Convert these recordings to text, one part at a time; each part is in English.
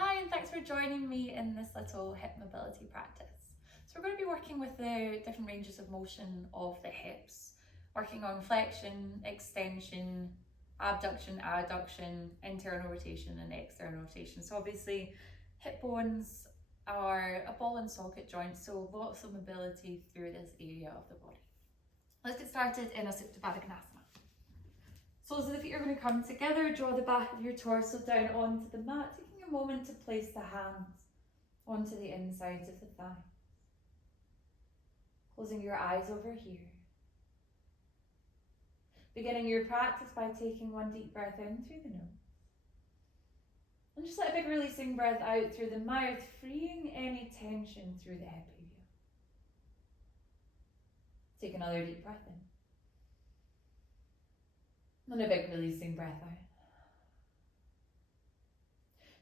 Hi, and thanks for joining me in this little hip mobility practice. So we're going to be working with the different ranges of motion of the hips, working on flexion, extension, abduction, adduction, internal rotation and external rotation. So obviously hip bones are a ball and socket joint, so lots of mobility through this area of the body. Let's get started in a Supta Baddha Konasana. So the feet are going to come together, draw the back of your torso down onto the mat, taking a moment to place the hands onto the insides of the thighs. Closing your eyes over here. Beginning your practice by taking one deep breath in through the nose. And just let a big releasing breath out through the mouth, freeing any tension through the hip area. Take another deep breath in. And a big releasing breath out.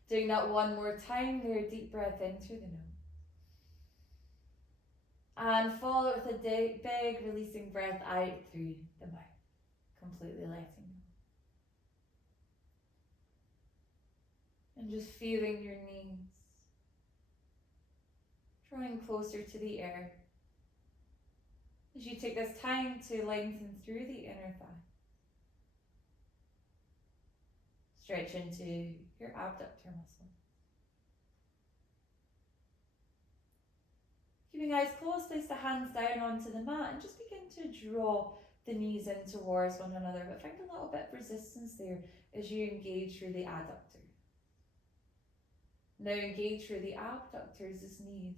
Doing that one more time there, deep breath in through the nose. And follow it with a big releasing breath out through the mouth. Completely letting go. And just feeling your knees drawing closer to the earth as you take this time to lengthen through the inner thigh. Stretch into your abductor muscle. Keeping eyes closed, place the hands down onto the mat and just begin to draw the knees in towards one another, but find a little bit of resistance there as you engage through the adductor. Now engage through the abductors as knees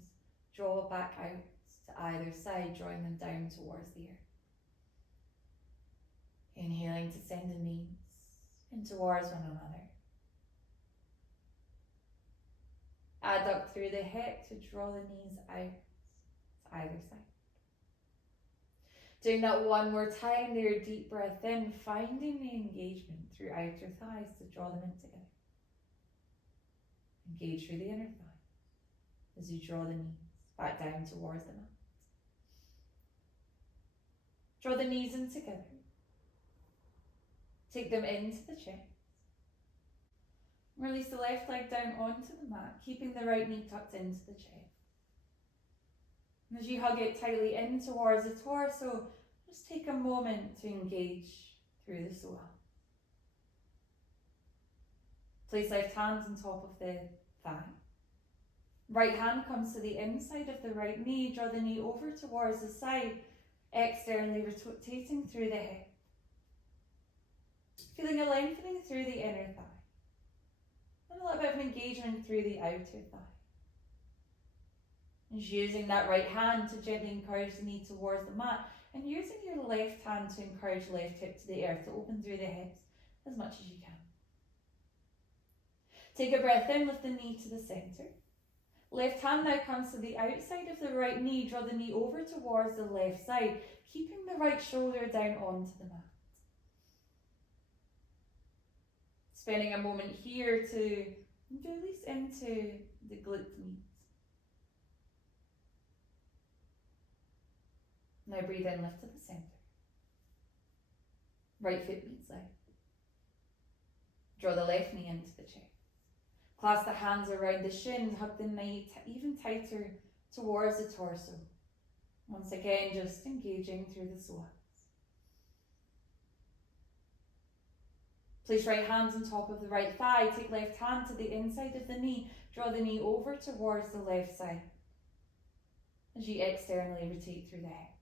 draw back out to either side, drawing them down towards the earth. Inhaling to send the knees in towards one another. Adduct through the hip to draw the knees out to either side. Doing that one more time there, deep breath in, finding the engagement through outer thighs to draw them in together. Engage through the inner thigh as you draw the knees back down towards the mat. Draw the knees in together. Take them into the chest. Release the left leg down onto the mat, keeping the right knee tucked into the chest. And as you hug it tightly in towards the torso, just take a moment to engage through the psoas. Place left hand on top of the thigh. Right hand comes to the inside of the right knee. Draw the knee over towards the side, externally rotating through the hip. Feeling a lengthening through the inner thigh. And a little bit of engagement through the outer thigh. And using that right hand to gently encourage the knee towards the mat, and using your left hand to encourage left hip to the earth to open through the hips as much as you can. Take a breath in, lift the knee to the centre. Left hand now comes to the outside of the right knee, draw the knee over towards the left side, keeping the right shoulder down onto the mat. Spending a moment here to release into the glute med. Now breathe in, lift to the centre. Right foot meets left. Draw the left knee into the chest. Clasp the hands around the shins, hug the knee even tighter towards the torso. Once again, just engaging through the psoas. Place right hands on top of the right thigh, take left hand to the inside of the knee, draw the knee over towards the left side as you externally rotate through the hip.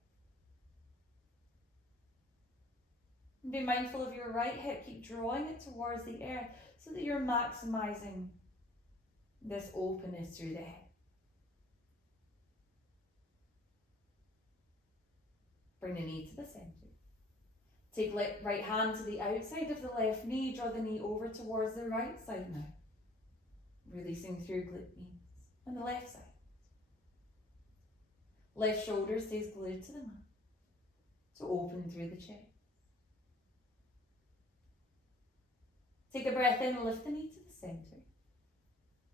And be mindful of your right hip, keep drawing it towards the earth so that you're maximising this openness through the hip. Bring the knee to the centre. Take right hand to the outside of the left knee, draw the knee over towards the right side now. Releasing through glute med on the left side. Left shoulder stays glued to the mat. So open through the chest. Take a breath in, lift the knee to the centre.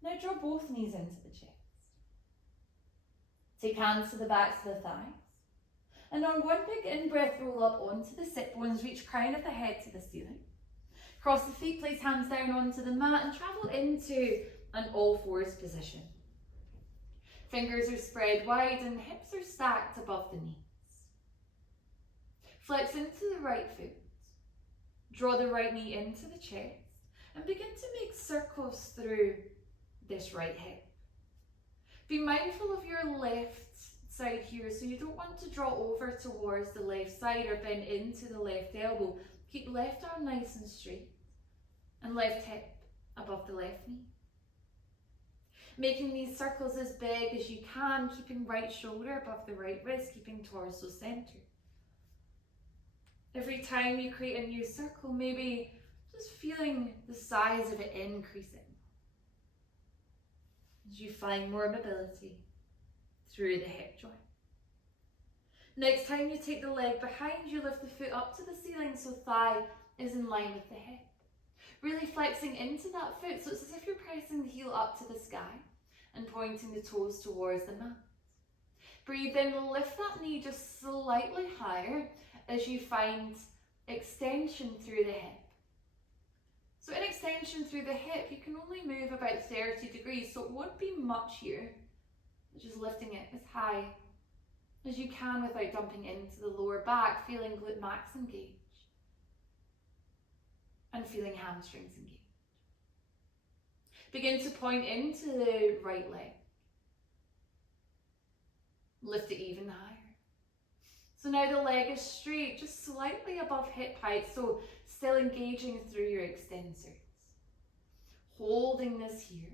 Now draw both knees into the chest. Take hands to the backs of the thighs. And on one big in-breath, roll up onto the sit bones, reach crown of the head to the ceiling. Cross the feet, place hands down onto the mat and travel into an all fours position. Fingers are spread wide and hips are stacked above the knees. Flex into the right foot. Draw the right knee into the chest and begin to make circles through this right hip. Be mindful of your left side here, so you don't want to draw over towards the left side or bend into the left elbow. Keep left arm nice and straight and left hip above the left knee. Making these circles as big as you can, keeping right shoulder above the right wrist, keeping torso centered. Every time you create a new circle, maybe just feeling the size of it increasing as you find more mobility through the hip joint. Next time you take the leg behind you, lift the foot up to the ceiling so thigh is in line with the hip. Really flexing into that foot, so it's as if you're pressing the heel up to the sky and pointing the toes towards the mat. Breathe in, lift that knee just slightly higher as you find extension through the hip. So in extension through the hip, you can only move about 30 degrees, so it won't be much here. Just lifting it as high as you can without dumping into the lower back, feeling glute max engaged and feeling hamstrings engaged. Begin to point into the right leg. Lift it even higher. So now the leg is straight, just slightly above hip height, so still engaging through your extensors. Holding this here.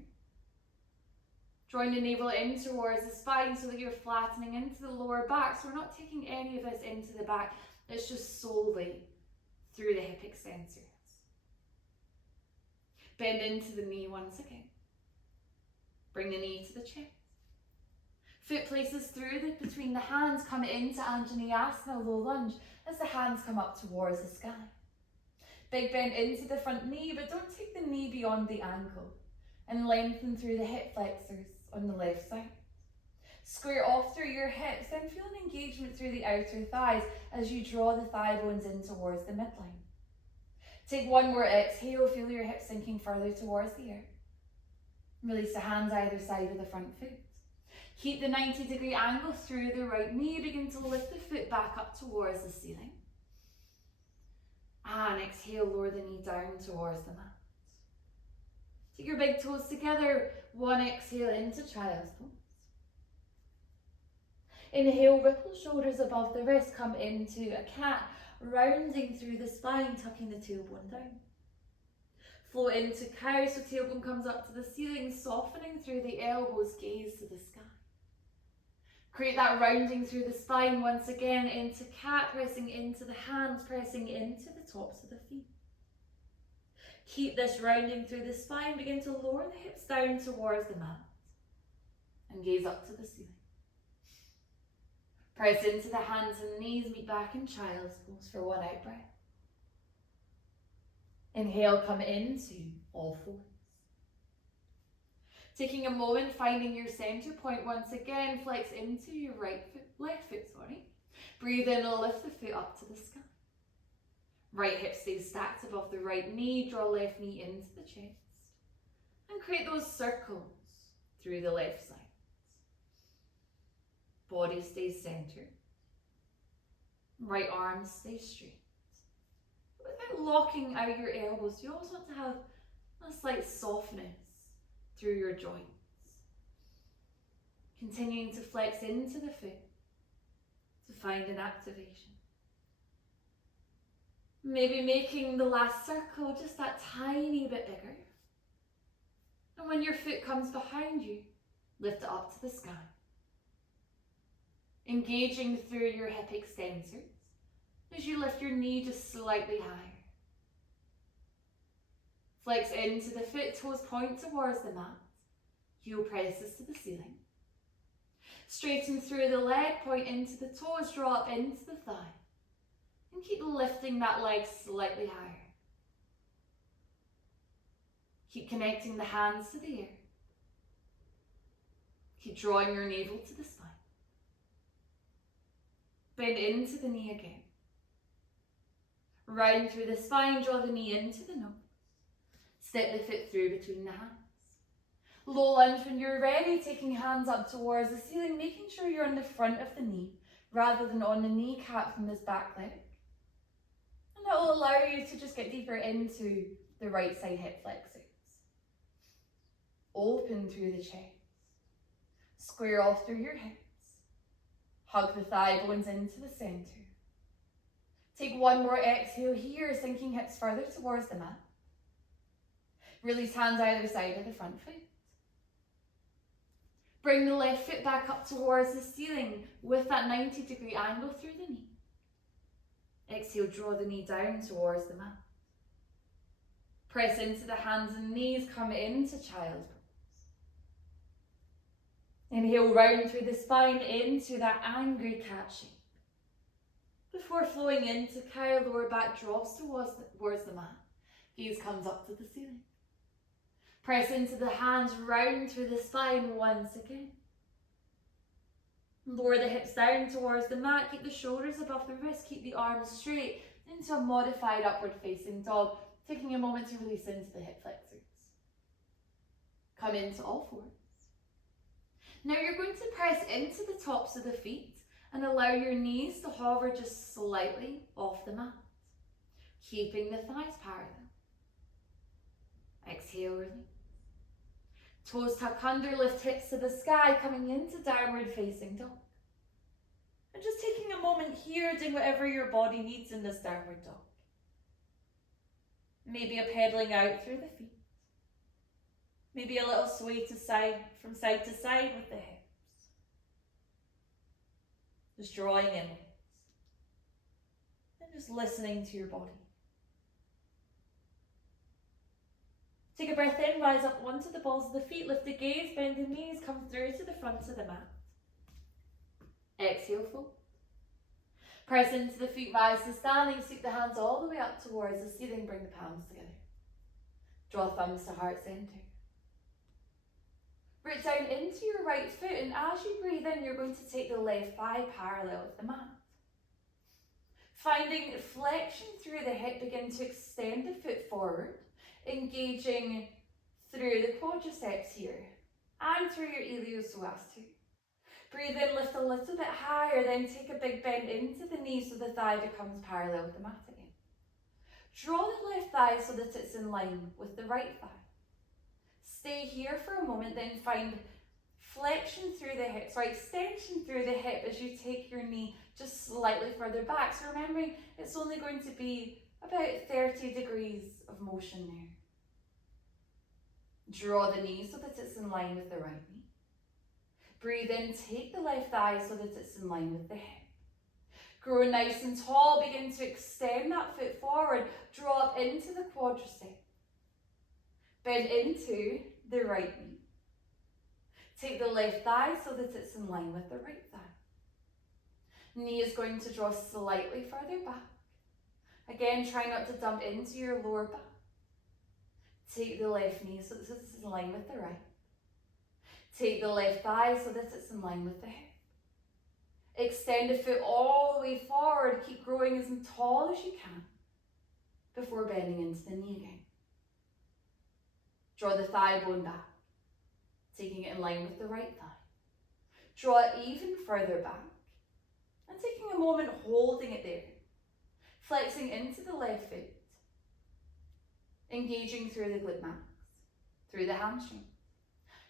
Drawing the navel in towards the spine so that you're flattening into the lower back. So we're not taking any of this into the back. It's just solely through the hip extensors. Bend into the knee once again. Bring the knee to the chest. Foot places through between the hands, come into Anjaneyasana, low lunge, as the hands come up towards the sky. Big bend into the front knee, but don't take the knee beyond the ankle. And lengthen through the hip flexors on the left side. Square off through your hips, then feel an engagement through the outer thighs as you draw the thigh bones in towards the midline. Take one more exhale, feel your hips sinking further towards the earth. Release the hands either side of the front foot. Keep the 90-degree angle through the right knee. Begin to lift the foot back up towards the ceiling. And exhale, lower the knee down towards the mat. Take your big toes together. One exhale into child's pose. Inhale, ripple shoulders above the wrist. Come into a cat, rounding through the spine, tucking the tailbone down. Float into cow, so tailbone comes up to the ceiling, softening through the elbows, gaze to the sky. Create that rounding through the spine once again into cat, pressing into the hands, pressing into the tops of the feet. Keep this rounding through the spine, begin to lower the hips down towards the mat and gaze up to the ceiling. Press into the hands and knees, meet back in child's pose for one out breath. Inhale, come into all fours. Taking a moment, finding your center point once again, flex into your left foot. Breathe in and lift the foot up to the sky. Right hip stays stacked above the right knee, draw left knee into the chest. And create those circles through the left side. Body stays centered. Right arm stays straight. Without locking out your elbows, you also want to have a slight softness through your joints. Continuing to flex into the foot to find an activation. Maybe making the last circle just that tiny bit bigger. And when your foot comes behind you, lift it up to the sky. Engaging through your hip extensors as you lift your knee just slightly higher. Flex into the foot, toes point towards the mat. Heel presses to the ceiling. Straighten through the leg, point into the toes, draw up into the thigh. And keep lifting that leg slightly higher. Keep connecting the hands to the air. Keep drawing your navel to the spine. Bend into the knee again. Round through the spine, draw the knee into the nose. Step the foot through between the hands. Low lunge when you're ready, taking hands up towards the ceiling, making sure you're on the front of the knee rather than on the kneecap from this back leg. And that will allow you to just get deeper into the right side hip flexors. Open through the chest. Square off through your hips. Hug the thigh bones into the centre. Take one more exhale here, sinking hips further towards the mat. Release hands either side of the front foot. Bring the left foot back up towards the ceiling with that 90-degree angle through the knee. Exhale, draw the knee down towards the mat. Press into the hands and knees, come into child's pose. Inhale, round through the spine into that angry cat shape. Before flowing into cow, lower back drops towards the mat. Gaze comes up to the ceiling. Press into the hands, round through the spine once again. Lower the hips down towards the mat, keep the shoulders above the wrist, keep the arms straight into a modified upward facing dog, taking a moment to release into the hip flexors. Come into all fours. Now you're going to press into the tops of the feet and allow your knees to hover just slightly off the mat, keeping the thighs parallel. Exhale, release. Toes tuck under, lift hips to the sky, coming into downward facing dog. And just taking a moment here, doing whatever your body needs in this downward dog. Maybe a pedaling out through the feet. Maybe a little sway to side, from side to side with the hips. Just drawing inwards. And just listening to your body. Take a breath in, rise up onto the balls of the feet, lift the gaze, bend the knees, come through to the front of the mat. Exhale, fold. Press into the feet, rise to standing, sweep the hands all the way up towards the ceiling, bring the palms together. Draw thumbs to heart center. Root down into your right foot, and as you breathe in, you're going to take the left thigh parallel with the mat. Finding flexion through the hip, begin to extend the foot forward, engaging through the quadriceps here and through your iliopsoas too. Breathe in, lift a little bit higher, then take a big bend into the knee so the thigh becomes parallel with the mat again. Draw the left thigh so that it's in line with the right thigh. Stay here for a moment, then find flexion through the hip, extension through the hip as you take your knee just slightly further back. So remembering it's only going to be about 30 degrees of motion there. Draw the knee so that it's in line with the right knee. Breathe in, take the left thigh so that it's in line with the hip. Grow nice and tall, begin to extend that foot forward, draw up into the quadricep. Bend into the right knee. Take the left thigh so that it's in line with the right thigh. Knee is going to draw slightly further back. Again, try not to dump into your lower back. Take the left knee so that it's in line with the right. Take the left thigh so that it's in line with the hip. Extend the foot all the way forward. Keep growing as tall as you can before bending into the knee again. Draw the thigh bone back, taking it in line with the right thigh. Draw it even further back and taking a moment holding it there. Flexing into the left foot, engaging through the glute max, through the hamstring.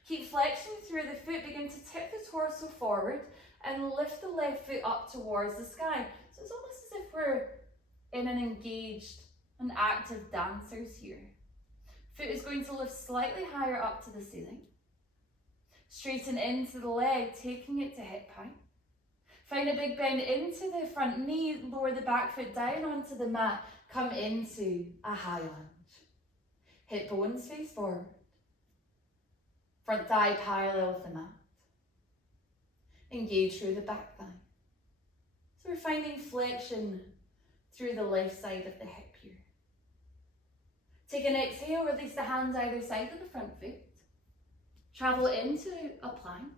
Keep flexing through the foot, begin to tip the torso forward and lift the left foot up towards the sky. So it's almost as if we're in an engaged and active dancers here. Foot is going to lift slightly higher up to the ceiling. Straighten into the leg, taking it to hip height. Find a big bend into the front knee, lower the back foot down onto the mat, come into a high lunge. Hip bones face forward. Front thigh parallel with the mat. Engage through the back thigh. So we're finding flexion through the left side of the hip here. Take an exhale, release the hands either side of the front foot. Travel into a plank.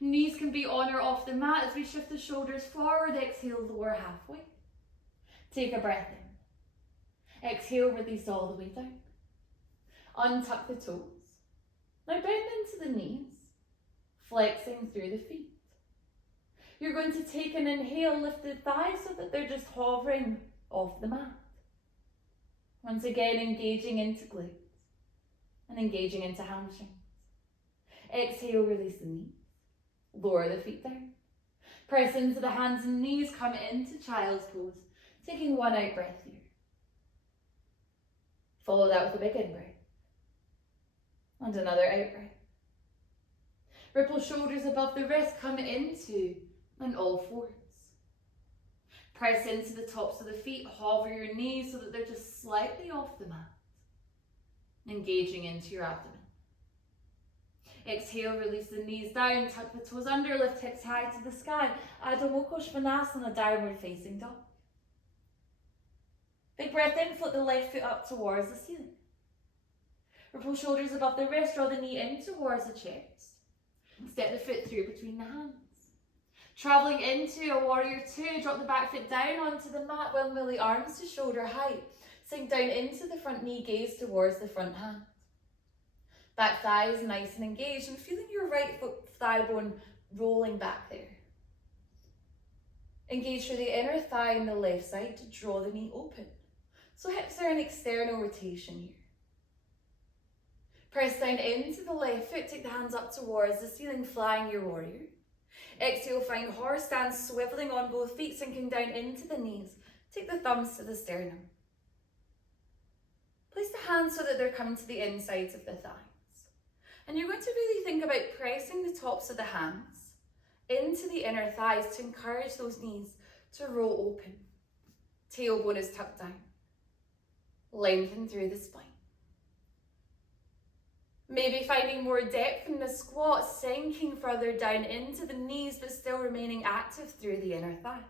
Knees can be on or off the mat as we shift the shoulders forward. Exhale, lower halfway. Take a breath in. Exhale, release all the way down. Untuck the toes. Now bend into the knees, flexing through the feet. You're going to take an inhale, lift the thighs so that they're just hovering off the mat. Once again, engaging into glutes and engaging into hamstrings. Exhale, release the knees. Lower the feet down. Press into the hands and knees, come into child's pose, taking one out breath here. Follow that with a big in-breath. And another out breath. Ripple shoulders above the wrist, come into an all fours. Press into the tops of the feet, hover your knees so that they're just slightly off the mat. Engaging into your abdomen. Exhale, release the knees down, tuck the toes under, lift hips high to the sky. Adho Mukha Svanasana, downward facing dog. Big breath in, float the left foot up towards the ceiling. Ripple shoulders above the wrist, draw the knee in towards the chest. Step the foot through between the hands. Travelling into a warrior two, drop the back foot down onto the mat, windmill arms to shoulder height. Sink down into the front knee, gaze towards the front hand. Back thigh is nice and engaged, and feeling your right foot thigh bone rolling back there. Engage through the inner thigh on the left side to draw the knee open. So hips are in external rotation here. Press down into the left foot, take the hands up towards the ceiling, flying your warrior. Exhale, find horse stance, swiveling on both feet, sinking down into the knees. Take the thumbs to the sternum. Place the hands so that they're coming to the insides of the thighs. And you're going to really think about pressing the tops of the hands into the inner thighs to encourage those knees to roll open. Tailbone is tucked down. Lengthen through the spine. Maybe finding more depth in the squat, sinking further down into the knees, but still remaining active through the inner thighs.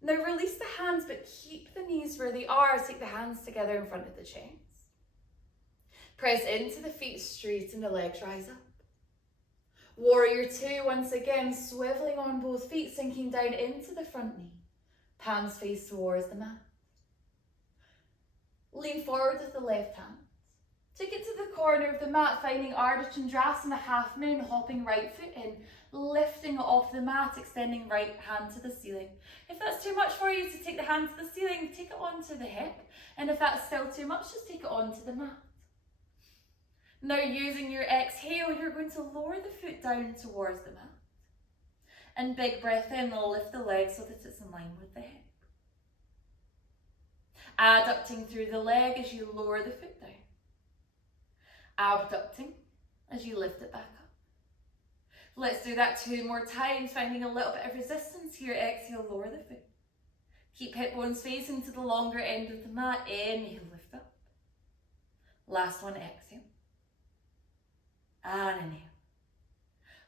Now release the hands, but keep the knees where they are. Take the hands together in front of the chest. Press into the feet straight and the legs rise up. Warrior two, once again, swiveling on both feet, sinking down into the front knee. Palms face towards the mat. Lean forward with the left hand. Take it to the corner of the mat, finding Ardha Chandrasana, half moon, hopping right foot in, lifting off the mat, extending right hand to the ceiling. If that's too much for you to take the hand to the ceiling, take it onto the hip. And if that's still too much, just take it onto the mat. Now using your exhale, you're going to lower the foot down towards the mat. And big breath in, lift the leg so that it's in line with the hip. Adducting through the leg as you lower the foot down. Abducting as you lift it back up. Let's do that 2 more times, finding a little bit of resistance here. Exhale, lower the foot. Keep hip bones facing to the longer end of the mat. Inhale, lift up. Last one, exhale. And inhale.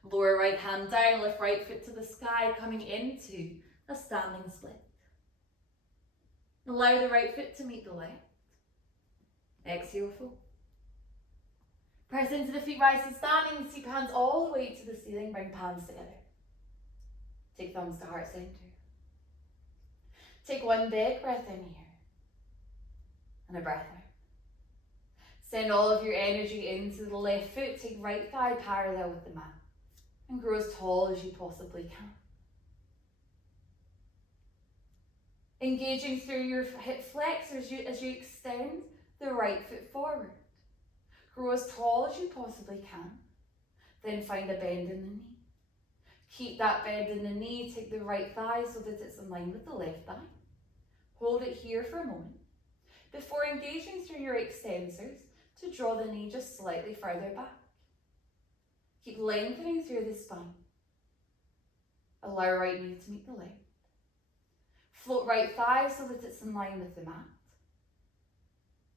Lower right hand down, lift right foot to the sky, coming into a standing split. Allow the right foot to meet the left. Exhale, fold. Press into the feet, rise to standing, seek hands all the way to the ceiling, bring palms together. Take thumbs to heart center. Take one big breath in here. And a breath out. Send all of your energy into the left foot, take right thigh parallel with the mat. And grow as tall as you possibly can. Engaging through your hip flexors as you extend the right foot forward. Grow as tall as you possibly can. Then find a bend in the knee. Keep that bend in the knee. Take the right thigh so that it's in line with the left thigh. Hold it here for a moment before engaging through your extensors to draw the knee just slightly further back. Keep lengthening through the spine. Allow right knee to meet the left. Float right thigh so that it's in line with the mat.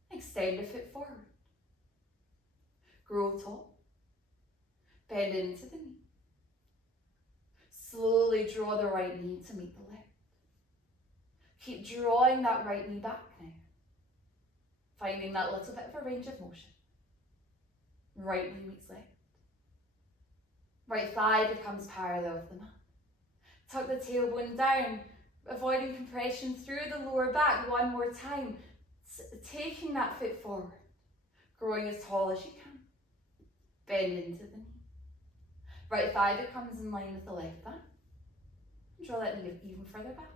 Extend the foot forward. Grow tall. Bend into the knee. Slowly draw the right knee to meet the left. Keep drawing that right knee back now. Finding that little bit of a range of motion. Right knee meets left. Right thigh becomes parallel with the mat. Tuck the tailbone down, avoiding compression through the lower back. One more time. Taking that foot forward. Growing as tall as you can. Bend into the knee. Right thigh becomes in line with the left thigh. Draw that knee even further back.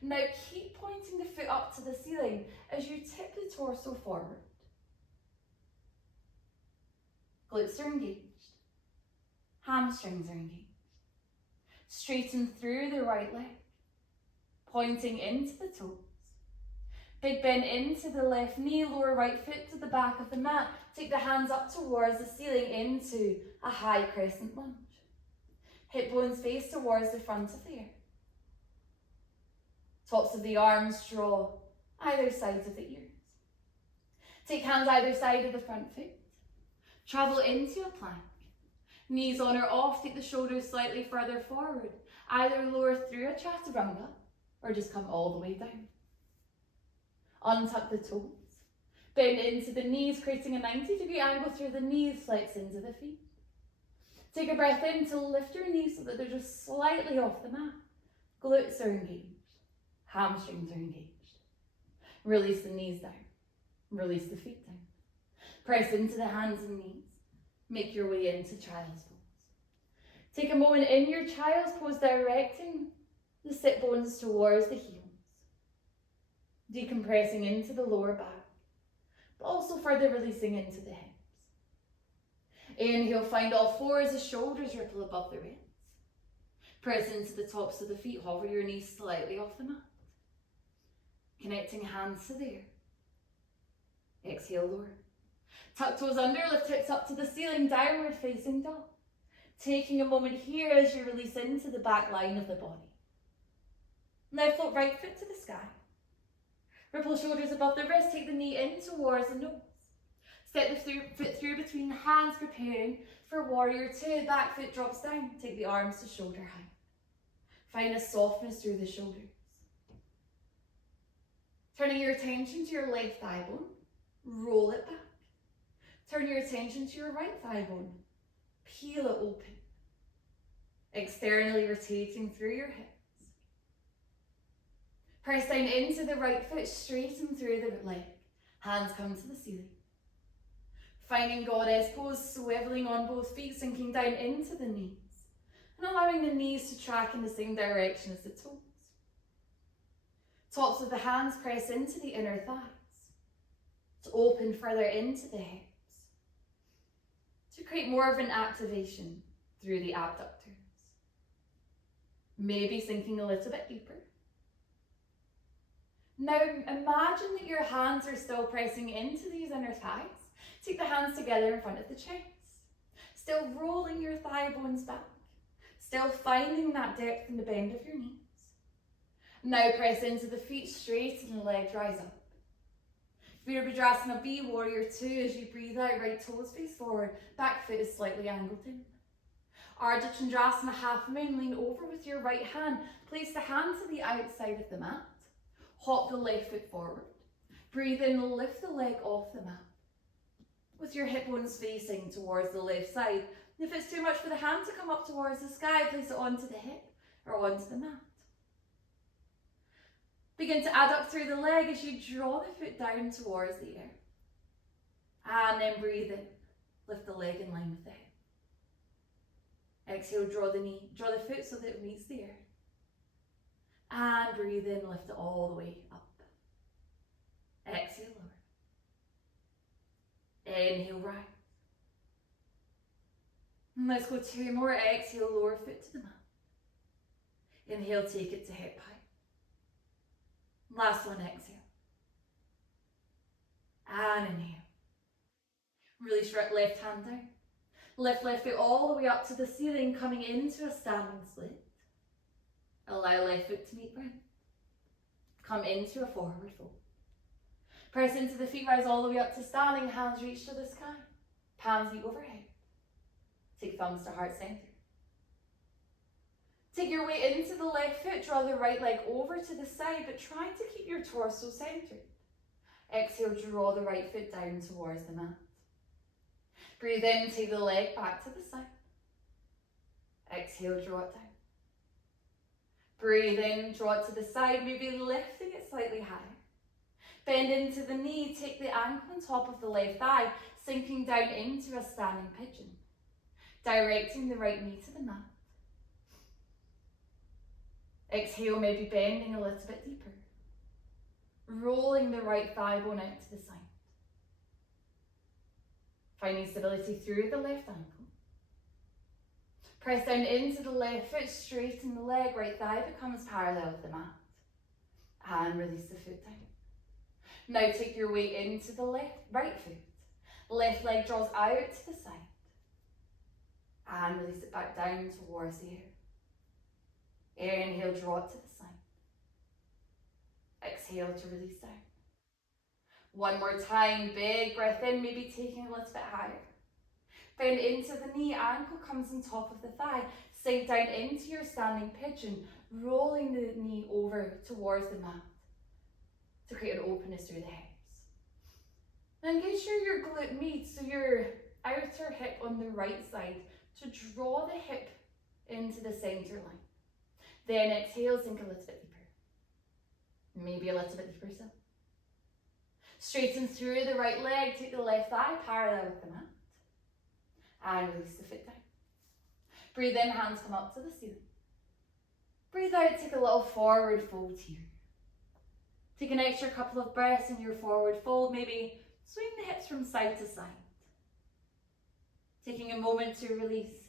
Now keep pointing the foot up to the ceiling as you tip the torso forward. Glutes are engaged. Hamstrings are engaged. Straighten through the right leg, pointing into the toes. Big bend into the left knee, lower right foot to the back of the mat. Take the hands up towards the ceiling into a high crescent lunge. Hip bones face towards the front of the earth. Tops of the arms draw either sides of the ears. Take hands either side of the front foot. Travel into a plank. Knees on or off, take the shoulders slightly further forward. Either lower through a chaturanga or just come all the way down. Untuck the toes. Bend into the knees, creating a 90-degree angle through the knees, flex into the feet. Take a breath in to lift your knees so that they're just slightly off the mat. Glutes are engaged. Hamstrings are engaged. Release the knees down. Release the feet down. Press into the hands and knees. Make your way into child's pose. Take a moment in your child's pose, directing the sit bones towards the heels. Decompressing into the lower back, but also further releasing into the hips. Inhale, find all fours, the shoulders ripple above the ribs. Press into the tops of the feet, hover your knees slightly off the mat. Connecting hands to the earth. Exhale, lower. Tuck toes under, lift hips up to the ceiling, downward facing dog. Taking a moment here as you release into the back line of the body. Now float right foot to the sky. Ripple shoulders above the wrist, take the knee in towards the nose. Step the foot through between the hands, preparing for warrior two. Back foot drops down, take the arms to shoulder height. Find a softness through the shoulders. Turning your attention to your left thigh bone, roll it back. Turn your attention to your right thigh bone, peel it open. Externally rotating through your hips. Press down into the right foot, straighten through the leg. Hands come to the ceiling. Finding goddess pose, swiveling on both feet, sinking down into the knees. And allowing the knees to track in the same direction as the toes. Tops of the hands press into the inner thighs. To open further into the hips. To create more of an activation through the abductors. Maybe sinking a little bit deeper. Now imagine that your hands are still pressing into these inner thighs. Take the hands together in front of the chest. Still rolling your thigh bones back. Still finding that depth in the bend of your knees. Now press into the feet, straighten the legs, rise up. Virabhadrasana B, warrior two. As you breathe out, right toes face forward, back foot is slightly angled in. Ardha Chandrasana, half moon, lean over with your right hand. Place the hand to the outside of the mat. Hop the left foot forward. Breathe in, lift the leg off the mat. With your hip bones facing towards the left side. If it's too much for the hand to come up towards the sky, place it onto the hip or onto the mat. Begin to adduct through the leg as you draw the foot down towards the air. And then breathe in. Lift the leg in line with the hip. Exhale, draw the foot so that it meets the air. And breathe in, lift it all the way up. Exhale, lower. Inhale, rise. And let's go two more. Exhale, lower foot to the mat. Inhale, take it to hip height. Last one, exhale. And inhale. Release right left hand down. Lift left foot all the way up to the ceiling, coming into a standing split. Allow left foot to meet ground. Come into a forward fold. Press into the feet, rise all the way up to standing, hands reach to the sky. Palms meet overhead. Take thumbs to heart center. Take your weight into the left foot, draw the right leg over to the side, but try to keep your torso centered. Exhale, draw the right foot down towards the mat. Breathe in, take the leg back to the side. Exhale, draw it down. Breathe in, draw it to the side, maybe lifting it slightly higher. Bend into the knee, take the ankle on top of the left thigh, sinking down into a standing pigeon. Directing the right knee to the mat. Exhale, maybe bending a little bit deeper. Rolling the right thigh bone out to the side. Finding stability through the left ankle. Press down into the left foot, straighten the leg, right thigh becomes parallel with the mat. And release the foot down. Now take your weight into the right foot. Left leg draws out to the side. And release it back down towards the air. Inhale, draw it to the side. Exhale to release down. One more time, big breath in, maybe taking a little bit higher. Bend into the knee, ankle comes on top of the thigh. Sink down into your standing pigeon, rolling the knee over towards the mat to create an openness through the hips. And get sure your glute meets, so your outer hip on the right side, to draw the hip into the centre line. Then exhale, sink a little bit deeper. Maybe a little bit deeper still. Straighten through the right leg, take the left thigh parallel with the mat. And release the foot down. Breathe in, hands come up to the ceiling. Breathe out, take a little forward fold here. Take an extra couple of breaths in your forward fold, maybe swing the hips from side to side. Taking a moment to release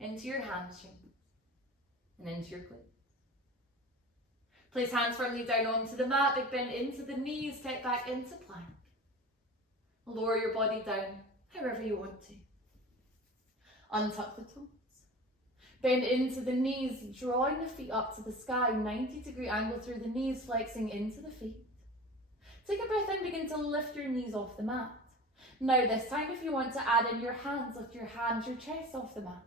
into your hamstrings and into your glutes. Place hands firmly down onto the mat, big bend into the knees, step back into plank. Lower your body down however you want to. Untuck the toes. Bend into the knees, drawing the feet up to the sky, 90-degree angle through the knees, flexing into the feet. Take a breath in, begin to lift your knees off the mat. Now this time, if you want to add in your hands, lift your hands, your chest off the mat.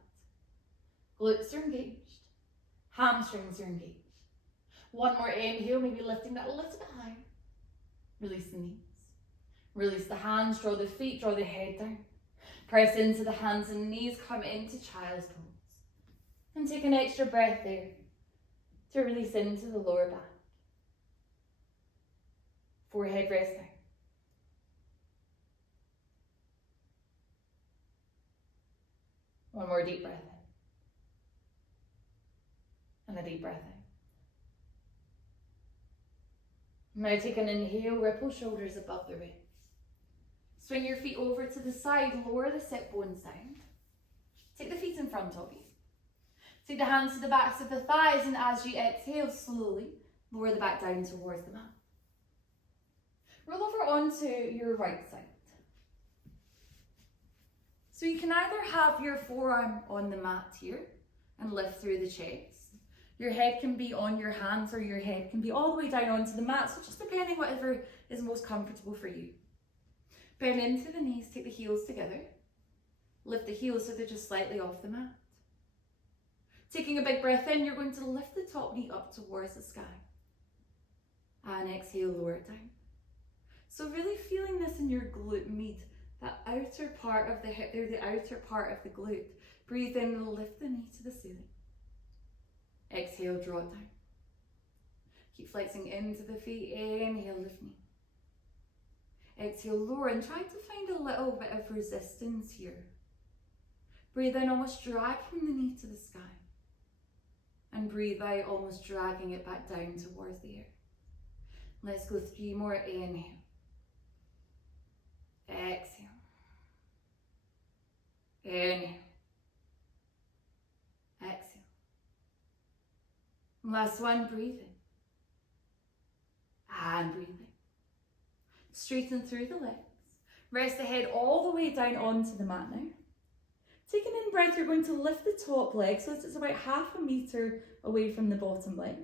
Glutes are engaged. Hamstrings are engaged. One more inhale, maybe lifting that a little bit higher. Release the knees. Release the hands, draw the feet, draw the head down. Press into the hands and knees, come into child's pose. And take an extra breath there to release into the lower back. Forehead rest down. One more deep breath in. And a deep breath out. Now take an inhale, ripple shoulders above the ribs. Swing your feet over to the side, lower the sit bones down. Take the feet in front of you. Take the hands to the backs of the thighs, and as you exhale, slowly lower the back down towards the mat. Roll over onto your right side. So you can either have your forearm on the mat here and lift through the chest. Your head can be on your hands, or your head can be all the way down onto the mat, so just depending whatever is most comfortable for you. Bend into the knees, take the heels together. Lift the heels so they're just slightly off the mat. Taking a big breath in, you're going to lift the top knee up towards the sky. And exhale, lower it down. So really feeling this in your glute med, that outer part of the hip there, the outer part of the glute. Breathe in, lift the knee to the ceiling. Exhale, draw it down. Keep flexing into the feet, inhale, lift knee. Exhale, lower, and try to find a little bit of resistance here. Breathe in, almost dragging the knee to the sky. And breathe out, almost dragging it back down towards the air. Let's go 3 more. Inhale. Exhale. Inhale. Exhale. Last one, breathe in. And breathe in. Straighten through the legs. Rest the head all the way down onto the mat now. Take an in breath, you're going to lift the top leg so that it's about 1/2 metre away from the bottom leg.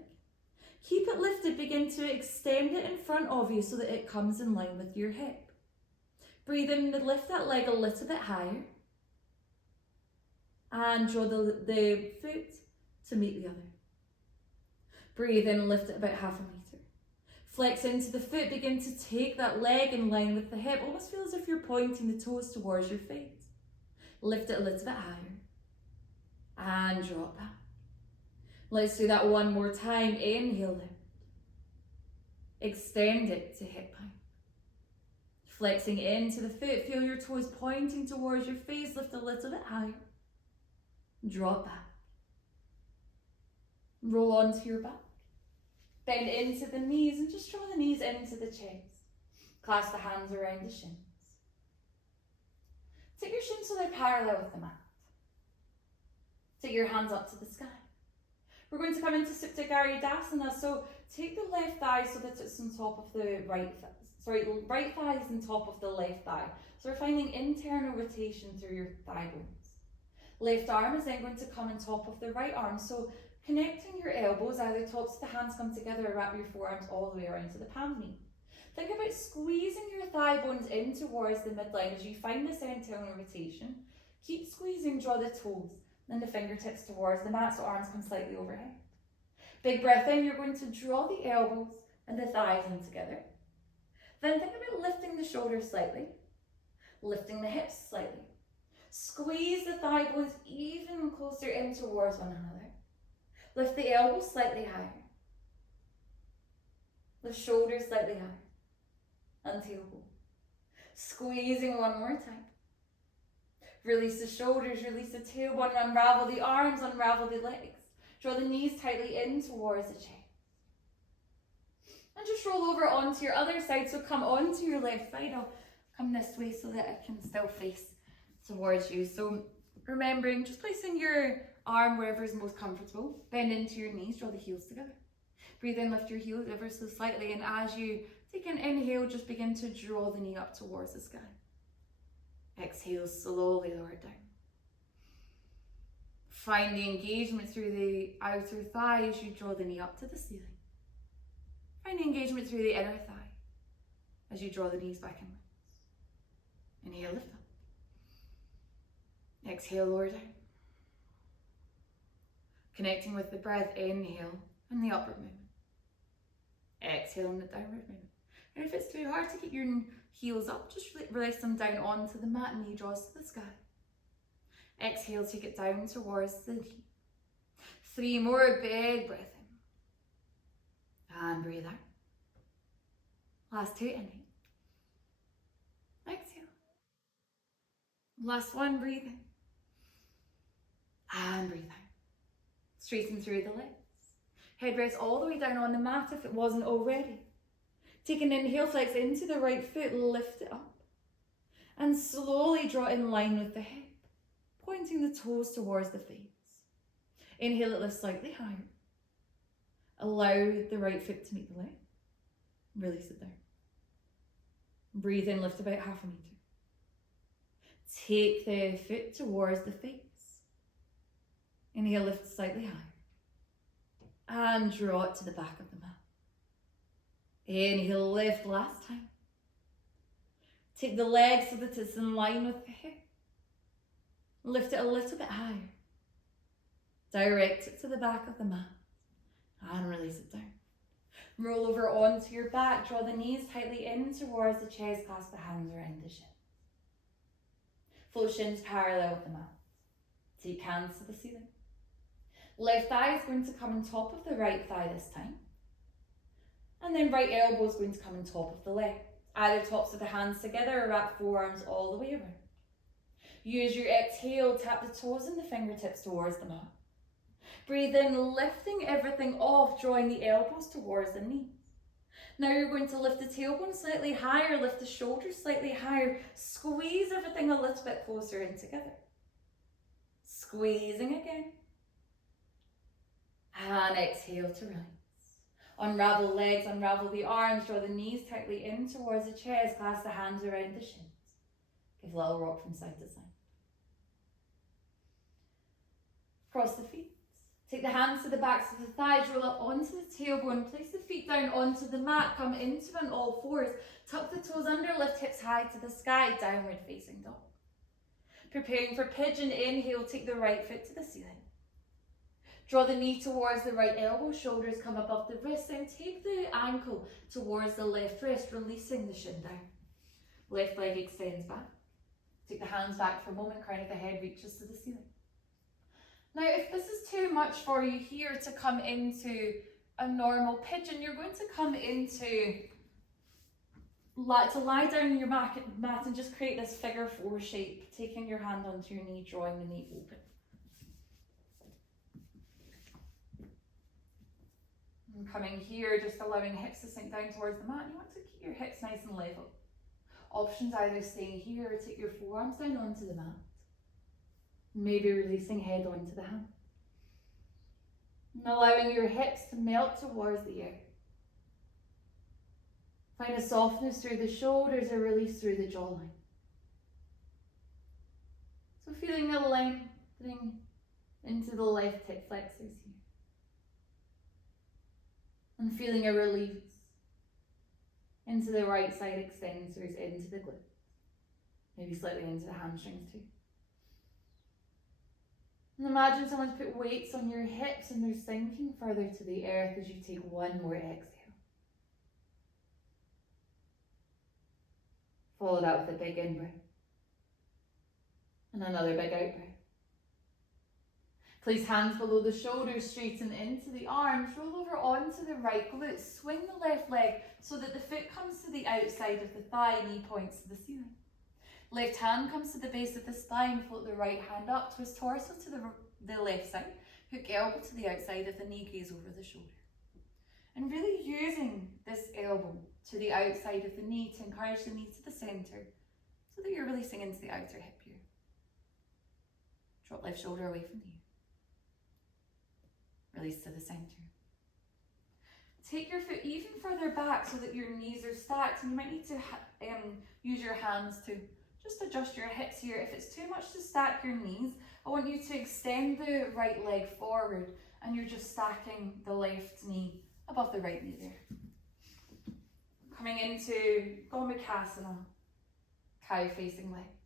Keep it lifted, begin to extend it in front of you so that it comes in line with your hip. Breathe in and lift that leg a little bit higher. And draw the foot to meet the other. Breathe in and lift it about 1/2 metre. Flex into the foot, begin to take that leg in line with the hip. Almost feel as if you're pointing the toes towards your face. Lift it a little bit higher. And draw it back. Let's do that one more time. Inhale, lift. Extend it to hip height. Flexing into the foot, feel your toes pointing towards your face, lift a little bit higher. Drop back. Roll onto your back. Bend into the knees and just draw the knees into the chest. Clasp the hands around the shins. Take your shins so they're parallel with the mat. Take your hands up to the sky. We're going to come into Supta Garudasana, so take the left thigh so that it's on top of the right thigh is on top of the left thigh. So we're finding internal rotation through your thigh bones. Left arm is then going to come on top of the right arm, so connecting your elbows, either tops of the hands come together or wrap your forearms all the way around to the palm knee. Think about squeezing your thigh bones in towards the midline as you find this internal rotation. Keep squeezing, draw the toes and the fingertips towards the mat so arms come slightly overhead. Big breath in, you're going to draw the elbows and the thighs in together. Then think about lifting the shoulders slightly, lifting the hips slightly. Squeeze the thigh bones even closer in towards one another. Lift the elbows slightly higher. The shoulders slightly higher. And tailbone. Squeezing one more time. Release the shoulders, release the tailbone, unravel the arms, unravel the legs. Draw the knees tightly in towards the chest. And just roll over onto your other side. So come onto your left side. I'll come this way so that I can still face towards you. So remembering, just placing your arm wherever is most comfortable. Bend into your knees, draw the heels together. Breathe in, lift your heels ever so slightly. And as you take an inhale, just begin to draw the knee up towards the sky. Exhale, slowly lower it down. Find the engagement through the outer thigh as you draw the knee up to the ceiling. Find the engagement through the inner thigh as you draw the knees back inwards. Inhale, lift up. Exhale, lower down. Connecting with the breath, inhale and the upward movement. Exhale and the downward movement. And if it's too hard to get your heels up, just release them down onto the mat, knee draws to the sky. Exhale, take it down towards the knee. 3 more, big breath in. And breathe out. Last 2, inhale. Exhale. Last 1, breathe in. And breathe out. Straighten through the legs. Head rests all the way down on the mat if it wasn't already. Take an inhale, flex into the right foot, lift it up. And slowly draw in line with the hip, pointing the toes towards the face. Inhale, it lifts slightly higher. Allow the right foot to meet the leg. Release it down. Breathe in, lift about 1/2 meter. Take the foot towards the face. Inhale, lift slightly higher. And draw it to the back of the mat. Inhale, lift last time. Take the leg so that it's in line with the hip. Lift it a little bit higher. Direct it to the back of the mat. And release it down. Roll over onto your back. Draw the knees tightly in towards the chest. Clasp the hands around the shins. Float shins parallel with the mat. Take hands to the ceiling. Left thigh is going to come on top of the right thigh this time. And then right elbow is going to come on top of the left. Either tops of the hands together or wrap forearms all the way around. Use your exhale, tap the toes and the fingertips towards the mat. Breathe in, lifting everything off, drawing the elbows towards the knees. Now you're going to lift the tailbone slightly higher, lift the shoulders slightly higher, squeeze everything a little bit closer in together. Squeezing again. And exhale to release. Unravel legs, unravel the arms, draw the knees tightly in towards the chest, clasp the hands around the shins. Give a little rock from side to side. Cross the feet. Take the hands to the backs of the thighs, roll up onto the tailbone, place the feet down onto the mat, come into an all fours, tuck the toes under, lift hips high to the sky, downward facing dog. Preparing for pigeon, inhale, take the right foot to the ceiling. Draw the knee towards the right elbow, shoulders come above the wrist, then take the ankle towards the left wrist, releasing the shin down. Left leg extends back. Take the hands back for a moment, crown of the head reaches to the ceiling. Now, if this is too much for you here to come into a normal pigeon, you're going to come into to lie down on your mat and just create this figure 4 shape, taking your hand onto your knee, drawing the knee open. And coming here, just allowing hips to sink down towards the mat. You want to keep your hips nice and level. Options either staying here or take your forearms down onto the mat. Maybe releasing head onto the hand. And allowing your hips to melt towards the earth. Find a softness through the shoulders, a release through the jawline. So feeling a lengthening into the left hip flexors here. And feeling a release into the right side extensors, into the glutes. Maybe slightly into the hamstrings too. And imagine someone's put weights on your hips and they're sinking further to the earth as you take one more exhale. Follow that with a big in-breath. And another big out-breath. Place hands below the shoulders, straighten into the arms, roll over onto the right glute, swing the left leg so that the foot comes to the outside of the thigh, knee points to the ceiling. Left hand comes to the base of the spine, float the right hand up, twist torso to the left side, hook elbow to the outside of the knee, gaze over the shoulder. And really using this elbow to the outside of the knee to encourage the knee to the centre so that you're releasing into the outer hip here. Drop left shoulder away from the ear. Release to the centre. Take your foot even further back so that your knees are stacked, and you might need to use your hands to just adjust your hips here. If it's too much to stack your knees, I want you to extend the right leg forward and you're just stacking the left knee above the right knee there. Coming into Gomukhasana, cow facing legs.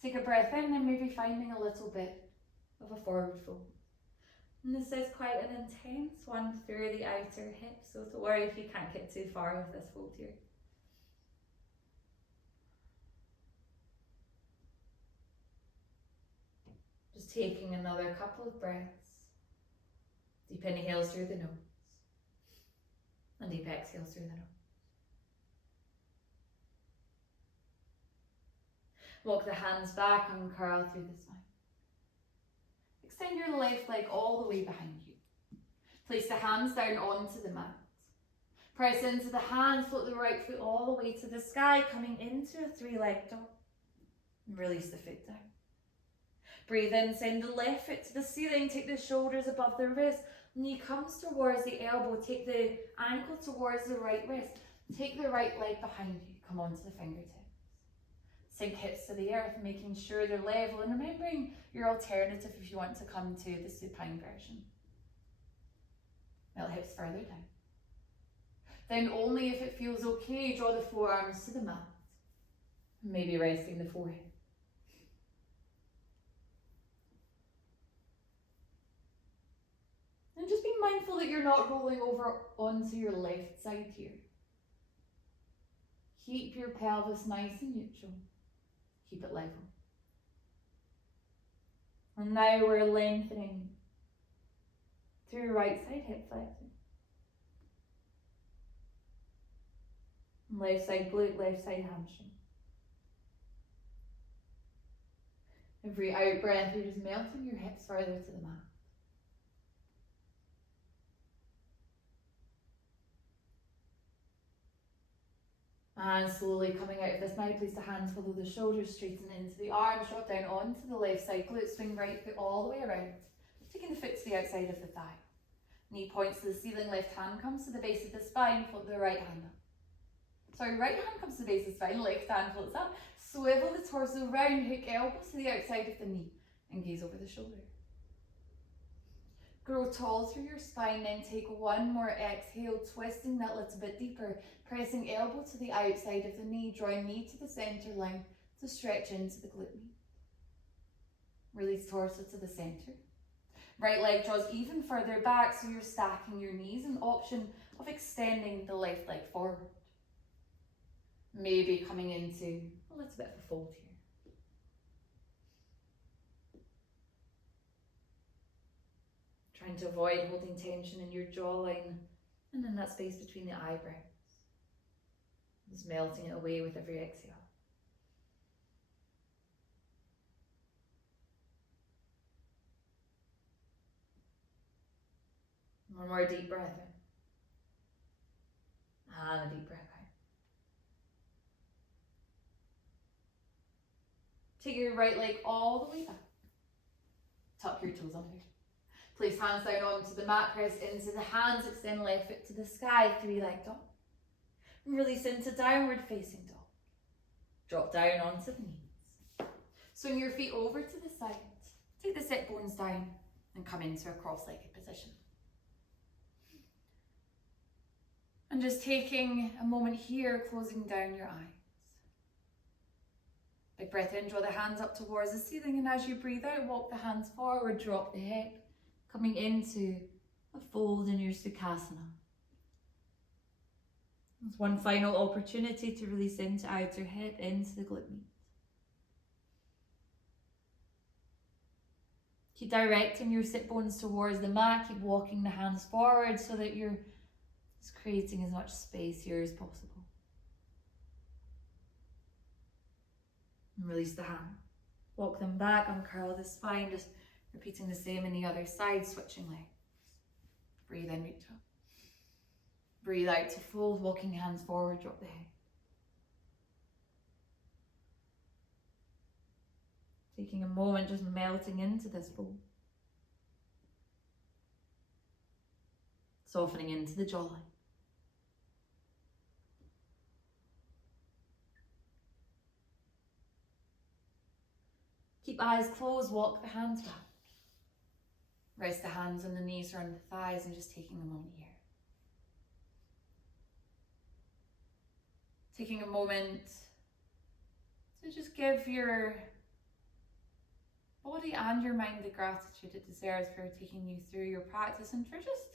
Take a breath in and maybe finding a little bit of a forward fold. And this is quite an intense one through the outer hip, so don't worry if you can't get too far with this fold here. Just taking another couple of breaths. Deep inhales through the nose. And deep exhales through the nose. Walk the hands back and curl through the spine. Extend your left leg all the way behind you. Place the hands down onto the mat. Press into the hands, float the right foot all the way to the sky, coming into a 3-leg dog. And release the foot down. Breathe in, send the left foot to the ceiling, take the shoulders above the wrist. Knee comes towards the elbow, take the ankle towards the right wrist. Take the right leg behind you, come onto the fingertips. Sink hips to the earth, making sure they're level, and remembering your alternative if you want to come to the supine version. Melt hips further down. Then only if it feels okay, draw the forearms to the mat. Maybe resting the forehead. And just be mindful that you're not rolling over onto your left side here. Keep your pelvis nice and neutral. Keep it level. And now we're lengthening through right side hip flexor. Left side glute, left side hamstring. Every out breath, you're just melting your hips further to the mat. And slowly coming out of this now, place the hands below the shoulders, straighten into the arms, drop down onto the left side glute, swing right foot all the way around, taking the foot to the outside of the thigh. Knee points to the ceiling, left hand comes to the base of the spine, float the right hand up. Sorry, right hand comes to the base of the spine, left hand floats up, swivel the torso round, hook elbows to the outside of the knee, and gaze over the shoulder. Grow tall through your spine, then take one more exhale, twisting that little bit deeper, pressing elbow to the outside of the knee, drawing knee to the centre line to stretch into the glute med. Release torso to the centre. Right leg draws even further back, so you're stacking your knees, an option of extending the left leg forward. Maybe coming into a little bit of a fold here. trying to avoid holding tension in your jawline and in that space between the eyebrows. Just melting it away with every exhale. One more deep breath in. And a deep breath out. Take your right leg all the way back. Tuck your toes under. Place hands down onto the mat, press into the hands, extend left foot to the sky, 3-leg dog. Release into downward facing dog. Drop down onto the knees. Swing your feet over to the side. Take the sit bones down and come into a cross-legged position. And just taking a moment here, closing down your eyes. Big breath in, draw the hands up towards the ceiling, and as you breathe out, walk the hands forward, drop the hip, coming into a fold in your Sukhasana. There's one final opportunity to release into outer hip, into the glute med. Keep directing your sit bones towards the mat, keep walking the hands forward so that you're just creating as much space here as possible. And release the hand. Walk them back, uncurl the spine, just repeating the same in the other side, switching legs. Breathe in, reach up. Breathe out to fold, walking hands forward, drop the head. Taking a moment, just melting into this fold. Softening into the jawline. Keep eyes closed, walk the hands back. Rest the hands on the knees or on the thighs and just taking a moment here. Taking a moment to just give your body and your mind the gratitude it deserves for taking you through your practice and for just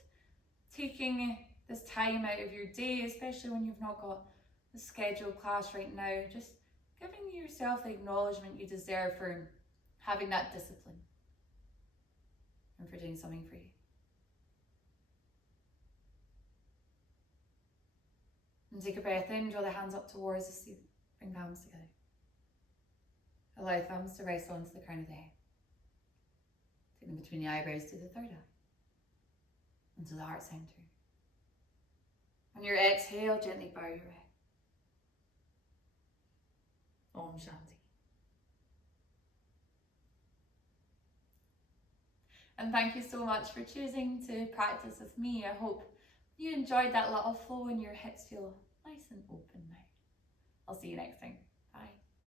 taking this time out of your day, especially when you've not got a scheduled class right now, just giving yourself the acknowledgement you deserve for having that discipline and for doing something for you. And take a breath in, draw the hands up towards the ceiling, bring palms together. Allow thumbs to rest onto the crown of the head. Take them between the eyebrows to the third eye, into the heart center. On your exhale, gently bow your head. Om Shanti. And thank you so much for choosing to practice with me. I hope you enjoyed that little flow and your hips feel nice and open now. I'll see you next time.